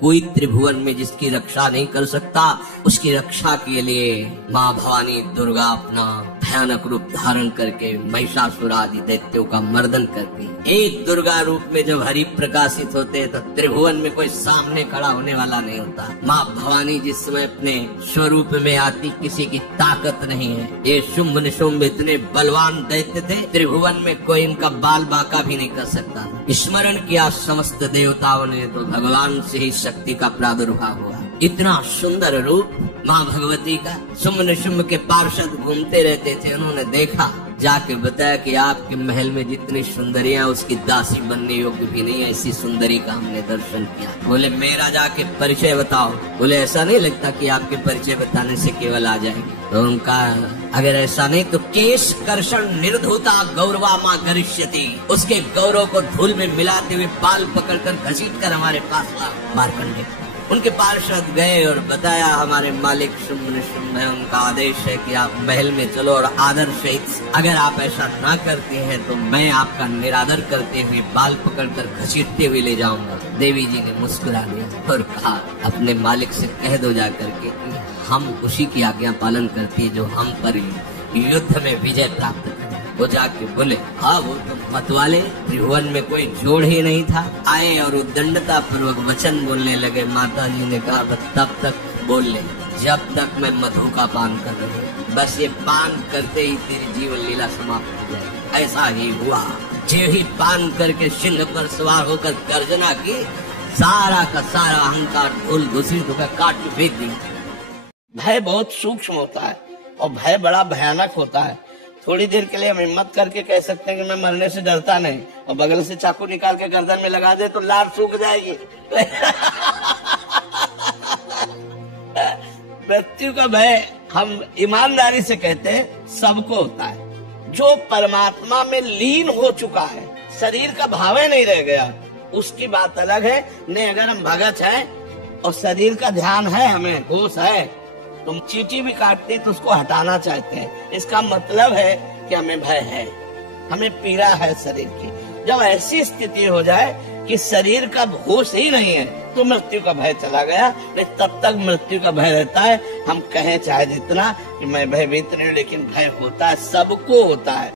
कोई त्रिभुवन में जिसकी रक्षा नहीं कर सकता, उसकी रक्षा के लिए माँ भवानी दुर्गा अपना भयानक रूप धारण करके महिषासुर आदि दैत्यों का मर्दन करती। एक दुर्गा रूप में जब हरि प्रकाशित होते हैं तो त्रिभुवन में कोई सामने खड़ा होने वाला नहीं होता। माँ भवानी जिस समय अपने स्वरूप में आती, किसी की ताकत नहीं है। ये शुंभ निशुंभ इतने बलवान दैत्य थे, त्रिभुवन में कोई इनका बाल बांका भी नहीं कर सकता। स्मरण किया समस्त देवताओं ने तो भगवान से ही शक्ति का प्रादुर्भाव हुआ। इतना सुंदर रूप माँ भगवती का। शुंभ निशुंभ के पार्षद घूमते रहते थे, उन्होंने देखा, जाके बताया कि आपके महल में जितनी सुंदरियां उसकी दासी बनने योग्य भी नहीं, ऐसी सुंदरी का हमने दर्शन किया। बोले मेरा जाके परिचय बताओ। बोले ऐसा नहीं लगता कि आपके परिचय बताने से केवल आ जाएंगे। तो उनका अगर ऐसा नहीं तो केश कर्षण निर्धुता गौरवा माँ गरिष्यति, उसके गौरव को धूल में मिलाते हुए बाल पकड़कर घसीट कर हमारे पास ला। मार्कंडेय उनके पार्षद गए और बताया हमारे मालिक शुंभ निशुंभ है, उनका आदेश है कि आप महल में चलो और आदर सहित, अगर आप ऐसा ना करते हैं तो मैं आपका निरादर करते हुए बाल पकड़कर घसीटते हुए ले जाऊंगा। देवी जी ने मुस्कुरा दिया और कहा अपने मालिक से कह दो जा करके कि हम उसी की आज्ञा पालन करती है जो हम पर युद्ध में विजय प्राप्त करें। वो जाके बोले हाँ वो तो मतवाले, त्रिभुवन में कोई जोड़ ही नहीं था। आए और उद्दंडता पूर्वक वचन बोलने लगे। माता जी ने कहा तब तक बोल ले जब तक मैं मधु का पान कर रही हूँ, बस ये पान करते ही तेरी जीवन लीला समाप्त हो जाएगी। ऐसा ही हुआ। जो ही पान करके सिंह पर सवार होकर गर्जना की, सारा का सारा अहंकार धूल घुसित होकर काट के फेंक दी। भय बहुत सूक्ष्म होता है और भय बड़ा भयानक होता है। थोड़ी देर के लिए हम हिम्मत करके कह सकते हैं कि मैं मरने से डरता नहीं, और बगल से चाकू निकाल के गर्दन में लगा दे तो लार सूख जाएगी। मृत्यु का भय हम ईमानदारी से कहते हैं सबको होता है। जो परमात्मा में लीन हो चुका है, शरीर का भाव नहीं रह गया, उसकी बात अलग है। नहीं अगर हम भगत हैं और शरीर का ध्यान है, हमें होश है, तुम चींटी भी काटते तो उसको हटाना चाहते हैं। इसका मतलब है कि हमें भय है, हमें पीड़ा है शरीर की। जब ऐसी स्थिति हो जाए कि शरीर का होश ही नहीं है तो मृत्यु का भय चला गया। लेकिन तब तक मृत्यु का भय रहता है। हम कहें चाहे जितना कि मैं भयभीत नहीं, लेकिन भय होता है, सबको होता है।